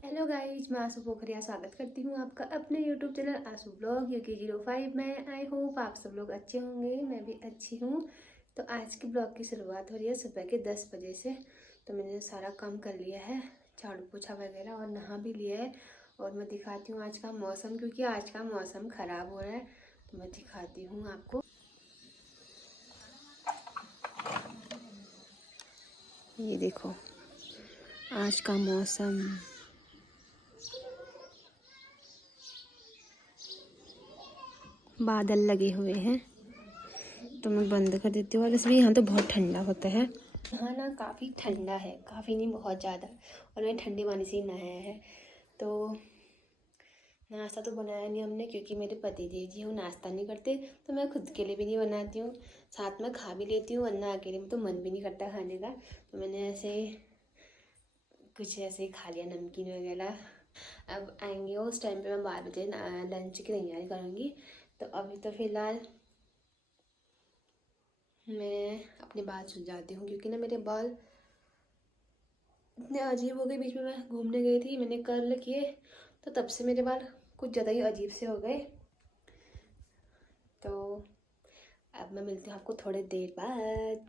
Hello guys, मैं आशु पोखरिया स्वागत करती हूँ आपका अपने यूट्यूब चैनल आशु ब्लॉग UK05 में। आई होप आप सब लोग अच्छे होंगे, मैं भी अच्छी हूँ। तो आज की ब्लॉग की शुरुआत हो रही है सुबह के 10 बजे से। तो मैंने सारा काम कर लिया है, झाड़ू पोछा वगैरह, और नहा भी लिया है। और मैं दिखाती हूँ आज का मौसम, क्योंकि आज का मौसम ख़राब हो रहा है। तो मैं दिखाती हूँ आपको। ये देखो आज का मौसम। बादल लगे हुए हैं, तो मैं बंद कर देती हूँ। और इसलिए यहाँ तो बहुत ठंडा होता है। यहाँ ना काफ़ी ठंडा है, काफ़ी नहीं बहुत ज़्यादा। और मैं ठंडे पानी से ही नहाया है। तो नाश्ता तो बनाया नहीं हमने, क्योंकि मेरे पति देव जी वो नाश्ता नहीं करते। तो मैं खुद के लिए भी नहीं बनाती हूँ, साथ में खा भी लेती हूँ, वरना अकेले में तो मन भी नहीं करता खाने का। तो मैंने ऐसे कुछ ऐसे ही खा लिया, नमकीन वगैरह। अब आएंगे उस टाइम पे मैं 12 बजे लंच की तैयारी करूँगी। तो अभी तो फ़िलहाल मैं अपने बाल सुलझाती हूँ, क्योंकि ना मेरे बाल इतने अजीब हो गए। बीच में मैं घूमने गई थी, मैंने कर्ल किए, तो तब से मेरे बाल कुछ ज़्यादा ही अजीब से हो गए। तो अब मैं मिलती हूँ आपको थोड़ी देर बाद।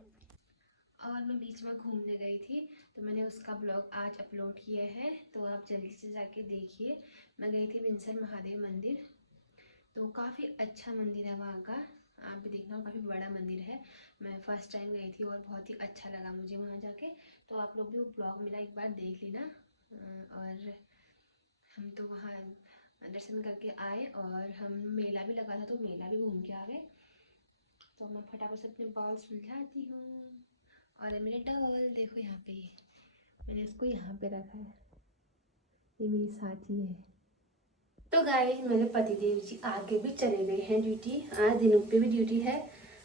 और मैं बीच में घूमने गई थी, तो मैंने उसका ब्लॉग आज अपलोड किया है, तो आप जल्दी से जाके देखिए। मैं गई थी विंसर महादेव मंदिर, तो काफ़ी अच्छा मंदिर है वहाँ का। आप भी देखना, काफ़ी बड़ा मंदिर है। मैं फ़र्स्ट टाइम गई थी और बहुत ही अच्छा लगा मुझे वहाँ जाके। तो आप लोग भी वो ब्लॉग मेरा एक बार देख लेना। और हम तो वहाँ दर्शन करके आए, और हम मेला भी लगा था, तो मेला भी घूम के आ गए। तो मैं फटाफट से अपने बाल सुलझाती हूँ। और मेरे टॉवल देखो यहाँ पे, मैंने इसको यहाँ पे रखा है, ये मेरी साथी है। तो गाइस, मेरे पतिदेव जी आगे भी चले गए हैं ड्यूटी, आज दिनों पे भी ड्यूटी है,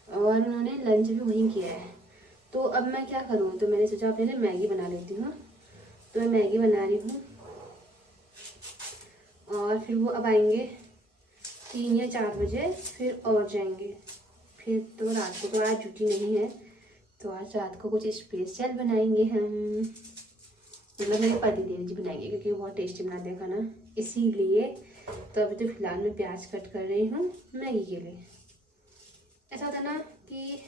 और उन्होंने लंच भी वहीं किया है। तो अब मैं क्या करूँ, तो मैंने सोचा अपने लिए मैगी बना लेती हूँ। तो मैं मैगी बना रही हूँ, और फिर वो अब आएंगे 3 या 4 बजे, फिर और जाएंगे। फिर तो रात को तो आज ड्यूटी नहीं है, तो आज रात को कुछ स्पेशल बनाएंगे हम। मतलब मेरे पतिदेव जी बनाएंगे, क्योंकि वो बहुत टेस्टी बनाते हैं खाना, इसीलिए। तो अभी तो फिलहाल मैं प्याज कट कर रही हूँ मैगी के लिए। ऐसा था ना कि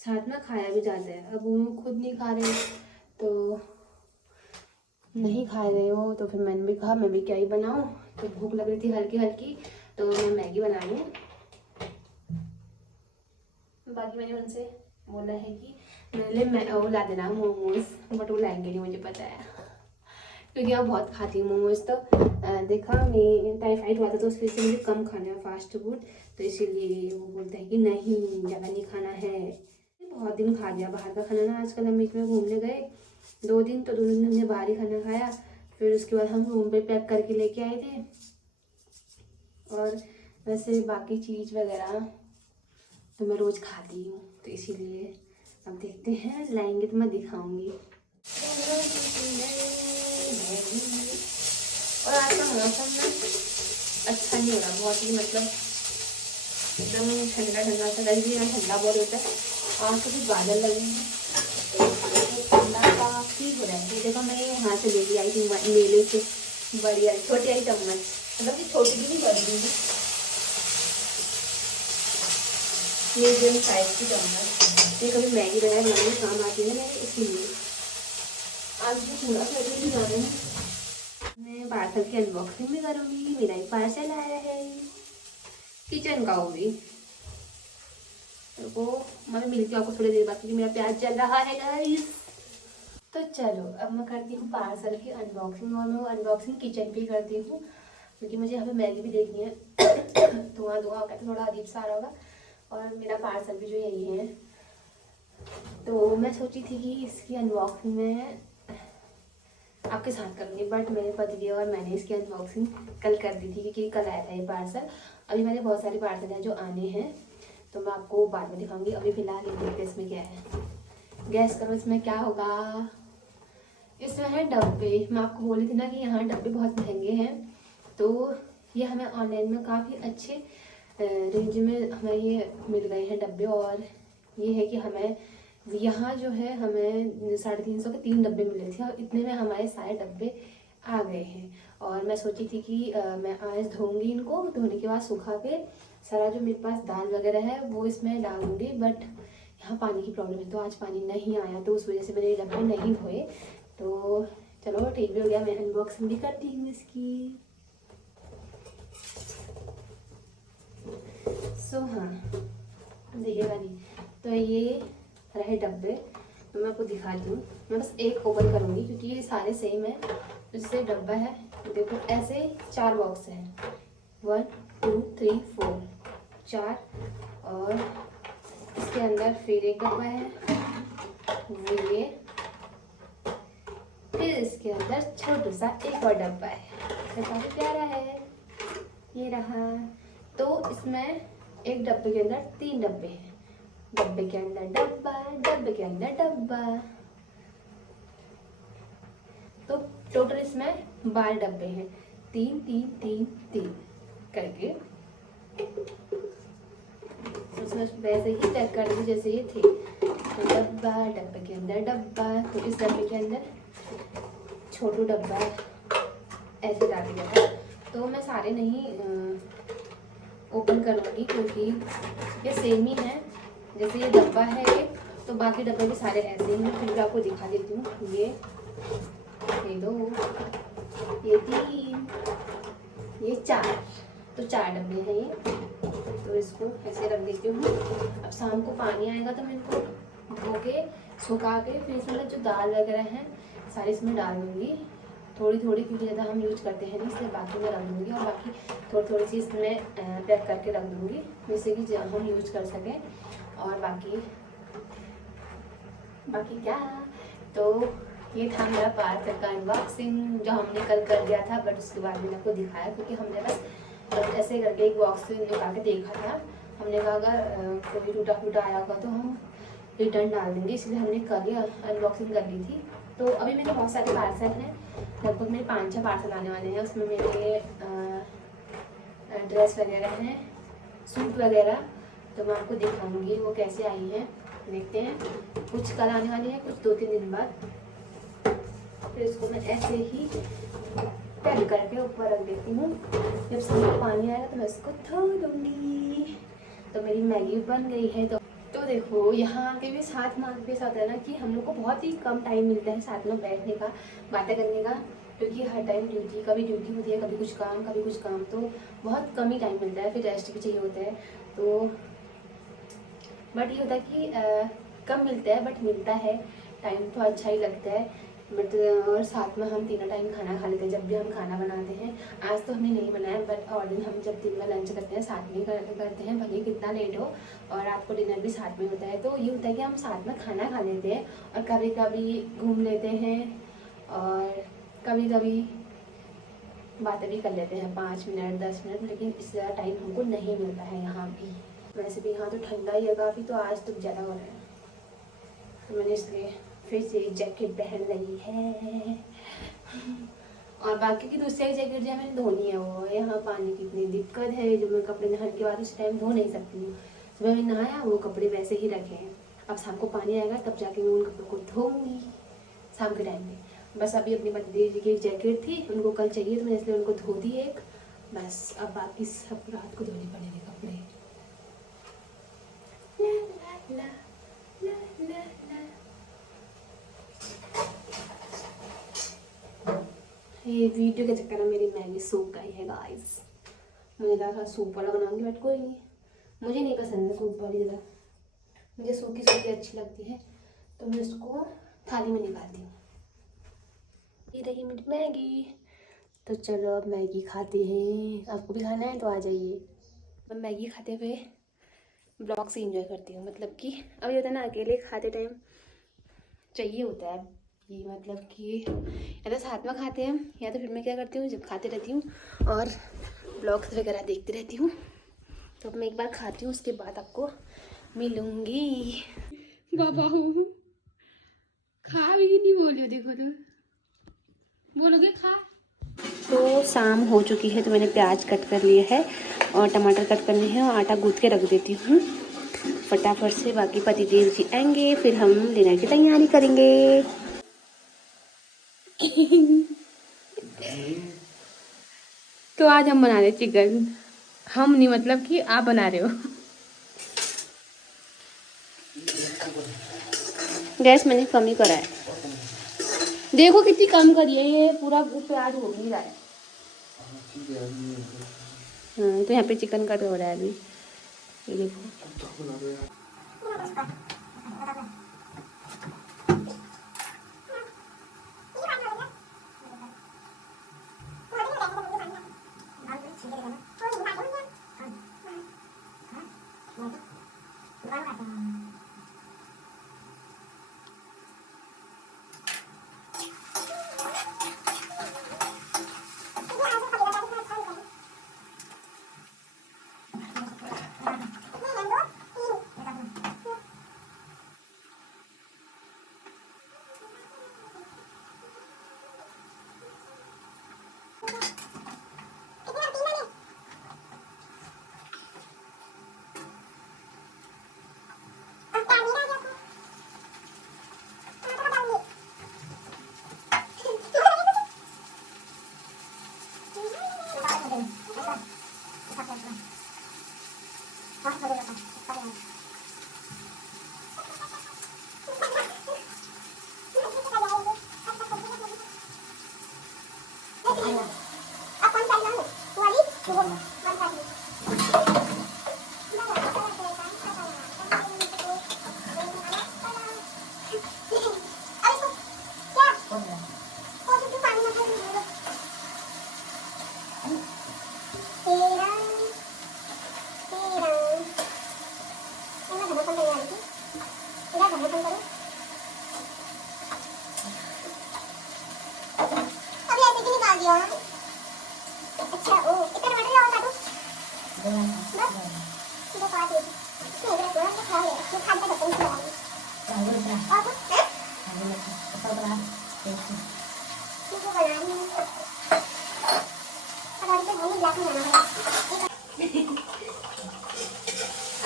साथ में खाया भी जाता है। अब वो खुद नहीं खा रहे, तो नहीं खा रहे हो, तो फिर मैंने भी कहा मैं भी क्या ही बनाऊँ। तो भूख लग रही थी हल्की हल्की, तो मैं मैगी बना रही हूँ। बाकी मैंने उनसे बोला है कि मेरे लिए वो ला देना मोमोज, बट वो लाएंगे नहीं, मुझे पता है, क्योंकि मैं बहुत खाती हूँ मोमोज। तो देखा, मैं टाइफाइड हुआ था, तो उसकी वजह से मुझे कम खाना है फास्ट फूड। तो इसीलिए वो बोलते हैं कि नहीं, ज़्यादा नहीं खाना है। बहुत दिन खा लिया बाहर का खाना ना। आजकल हम बीच में घूमने गए 2 दिन, तो 2 दिन हमने बाहर ही खाना खाया। फिर उसके बाद हम रूम पे पैक करके लेके आए थे। और वैसे बाकी चीज़ वगैरह तो मैं रोज़ खाती हूँ, तो इसीलिए अब देखते हैं, लाएंगे तो मैं दिखाऊंगी। और आज का मौसम ना अच्छा नहीं हो रहा, बहुत ही मतलब एकदम ठंडा ठंडा सा लग रही है। ठंडा बहुत होता है, आज तो कुछ बादल लगे हैं, तो ठंडा काफ़ी हो रहा है। देखो, मैं यहाँ से लेके आई थी मेले से, बड़ी आई, छोटी आई चम्मच, मतलब कि छोटी भी नहीं, बड़ी भी नहीं, मीडियम साइज की चम्मच। ये कभी मैगी वगैरह बनाने में काम आती है ना मेरे, इसीलिए। आज जो पूरा करने भी जा रहे हैं, मैं पार्सल की अनबॉक्सिंग भी करूँगी। मेरा एक पार्सल आया है किचन का, वो भी। तो मैं मिलती हूँ आपको थोड़ी देर बाद, क्योंकि मेरा प्याज चल रहा है गाइस। तो चलो, अब मैं करती हूँ पार्सल की अनबॉक्सिंग, और मैं वो अनबॉक्सिंग किचन पे करती हूँ, क्योंकि मुझे यहाँ पे मैगी भी देखनी है। धुआं धुआं होगा तो थोड़ा अजीब सा आ रहा होगा। और मेरा पार्सल भी जो यही है, तो मैं सोची थी कि इसकी अनबॉक्सिंग में आपके साथ करूँगी, बट मेरे पति और मैंने इसकी अनबॉक्सिंग कल कर दी थी, क्योंकि कल आया था ये पार्सल। अभी मैंने बहुत सारे पार्सल हैं जो आने हैं, तो मैं आपको बाद में दिखाऊंगी। अभी फ़िलहाल ये देखते इसमें क्या है। गैस करो इसमें क्या होगा। इसमें है डब्बे। मैं आपको बोली थी ना कि यहाँ डब्बे बहुत महंगे हैं, तो ये हमें ऑनलाइन में काफ़ी अच्छे रेंज में हमें ये मिल गए हैं डब्बे। और ये है कि हमें यहाँ जो है हमें 350 के 3 डब्बे मिले थे और इतने में हमारे सारे डब्बे आ गए हैं। और मैं सोची थी कि मैं आज धोऊंगी इनको, धोने के बाद सुखा के सारा जो मेरे पास दाल वगैरह है वो इसमें डाल दूँगी। बट यहाँ पानी की प्रॉब्लम है तो आज पानी नहीं आया, तो उस वजह से मैंने ये डब्बे नहीं धोए। तो चलो ठीक भी हो गया, मैं अनबॉक्सिंग भी करती हूँ इसकी। सो हाँ, देखिएगा नहीं तो ये रहे डब्बे, तो मैं आपको दिखाती हूँ। मैं बस एक ओपन करूँगी क्योंकि ये सारे सेम है। जैसे डब्बा है देखो, ऐसे 4 बॉक्स हैं, 1 2 3 4 4, और इसके अंदर फिर एक डब्बा है वो ये, फिर इसके अंदर छोटा सा एक और डब्बा है, तो काफ़ी प्यारा है ये रहा। तो इसमें एक डब्बे के अंदर 3 डब्बे हैं, डब्बे के अंदर डब्बा, डब्बे के अंदर डब्बा, तो टोटल इसमें 12 डब्बे हैं, 3 3 3 3 करके। उसमें वैसे ही पैक कर दी जैसे ये थे, तो डब्बा, डब्बे के अंदर डब्बा। तो इस डब्बे के अंदर छोटू डब्बा ऐसे डाल दिया था। तो मैं सारे नहीं ओपन करूँगी क्योंकि ये सेम ही है, जैसे ये डब्बा है एक, तो बाकी डब्बे भी सारे ऐसे ही हैं। फिर भी आपको दिखा देती हूँ। ये 2, ये 3, ये 4, तो 4 डब्बे हैं ये। तो इसको ऐसे रख देती हूँ। अब शाम को पानी आएगा तो मैं इनको धो के सुखा के फिर इसमें जो दाल वगैरह है सारी इसमें डाल दूँगी, थोड़ी थोड़ी, क्योंकि ज़्यादा हम यूज करते हैं नहीं, इसलिए बाकी में रख दूँगी। और बाकी थोड़ी थोड़ी सी इसमें पैक करके रख दूँगी जिससे कि हम यूज कर सकें। और बाकी क्या, तो ये था मेरा पार्सल का अनबॉक्सिंग जो हमने कल कर दिया था, बट उसके बाद मैंने आपको दिखाया क्योंकि हमने बस ऐसे करके एक बॉक्स से निकाल के देखा था। हमने कहा अगर कोई टूटा फूटा आया होगा तो हम रिटर्न डाल देंगे, इसलिए हमने कल ही अनबॉक्सिंग कर ली थी। तो अभी मेरे बहुत सारे पार्सल हैं, लगभग मेरे 5-6 पार्सल आने वाले हैं। उसमें मेरे ड्रेस वगैरह हैं, सूट वगैरह, तो मैं आपको दिखाऊंगी वो कैसे आई हैं। देखते हैं, कुछ कल आने वाली है, कुछ 2-3 दिन बाद। फिर इसको मैं ऐसे ही पैक करके ऊपर रख देती हूँ। जब सामने पानी आएगा तो मैं इसको धो दूँगी। तो मेरी मैगी बन गई है। तो देखो यहाँ के भी साथ में के साथ है ना कि हम लोग को बहुत ही कम टाइम मिलता है साथ में बैठने का, बातें करने का, क्योंकि हर टाइम कभी ड्यूटी होती है, कभी कुछ काम, तो बहुत कम ही टाइम मिलता है। फिर रेस्ट भी चाहिए होता है। तो बट ये होता है कि कम मिलता है बट मिलता है टाइम, तो अच्छा ही लगता है। बट और साथ में हम तीनों टाइम खाना खा लेते हैं जब भी हम खाना बनाते हैं। आज तो हमने नहीं बनाया, बट और दिन हम जब दिन में लंच करते हैं साथ में करते हैं, भले कितना लेट हो, और रात को डिनर भी साथ में होता है। तो ये होता है कि हम साथ में खाना खा लेते हैं और कभी कभी घूम लेते हैं और कभी कभी बातें भी कर लेते हैं 5 मिनट 10 मिनट, लेकिन इससे ज़्यादा टाइम हमको नहीं मिलता है यहाँ भी। वैसे भी यहाँ तो ठंडा ही है काफ़ी, तो आज तो ज़्यादा हो रहा है, तो मैंने इसलिए फिर से जैकेट पहन ली है। और बाकी की दूसरी जैकेट जो मैंने धोनी है वो, यहाँ पानी की इतनी दिक्कत है, जो मैं कपड़े नहाने के बाद उस टाइम धो नहीं सकती हूँ। सुबह मैं नहाया, वो कपड़े वैसे ही रखे हैं। अब शाम को पानी आएगा तब जाके मैं उन कपड़ों को धोऊंगी शाम के टाइम में। बस अभी अपनी बंदी जी की एक जैकेट थी, उनको कल चाहिए तो मैंने इसलिए उनको धो दी एक, बस। अब बाकी सब रात को धोने पड़ेंगे कपड़े। ला, ला, ला, ला, ला। ये वीडियो के चक्कर में मेरी मैगी सूख गई है गाइस। मुझे लगा सूप वाला बनाऊंगी, बट कोई नहीं, मुझे नहीं पसंद है सूप वाली ज़्यादा, मुझे सूखी सूखी अच्छी लगती है। तो मैं इसको थाली में निकालती हूँ। ये रही मेरी मैगी। तो चलो अब मैगी खाते हैं, आपको भी खाना है तो आ जाइए। मैं मैगी खाते हुए ब्लॉग से इंजॉय करती हूँ, मतलब कि अब ये होता है ना अकेले खाते टाइम चाहिए होता है कि, मतलब कि या तो साथ में खाते हैं या तो फिर मैं क्या करती हूँ जब खाते रहती हूँ और ब्लॉग्स वगैरह देखती रहती हूँ। तो अब मैं एक बार खाती हूँ, उसके बाद आपको मिलूँगी। बाबा हो खा भी नहीं बोलियो, देखो तो बोलोगे खा। तो शाम हो चुकी है, तो मैंने प्याज कट कर लिया है और टमाटर कट करने हैं और आटा गूँथ के रख देती हूँ। फटाफट से बाकी पतिदेव जी आएंगे, फिर हम डिनर की तैयारी करेंगे। तो आज हम बना रहे चिकन। हम नहीं, मतलब कि आप बना रहे हो। गैस मैंने कम ही करा है, देखो कितनी कम करी है, ये पूरा प्याज हो भी नहीं रहा है। हाँ, तो यहाँ पे चिकन कट हो रहा है अभी, ये देखो।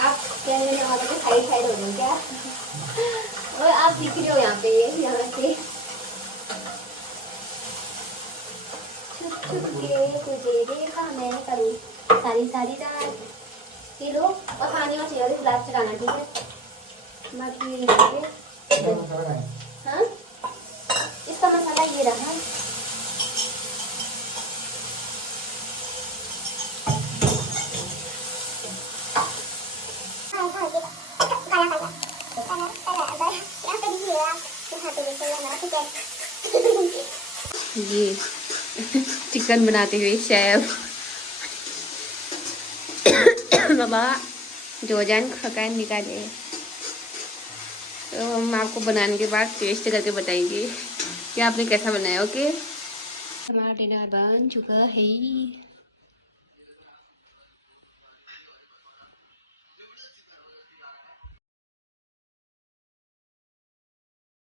आप क्या साइड साइड हो रहे क्या? और आप दिख रहे हो यहाँ पे, यहाँ से छुप के तुझे देखा मैं करूँ सारी सारी रात। ये लो और खाने में चाहिए गिलास चढ़ाना, ठीक है? बाकी हाँ, इसका मसाला ये रहा। ये चिकन बनाते हुए शेफ बाबा जोजान खकान निकाले, तो हम आपको बनाने के बाद टेस्ट करके बताएंगे कि आपने कैसा बनाया। ओके, हमारा डिनर बन चुका है।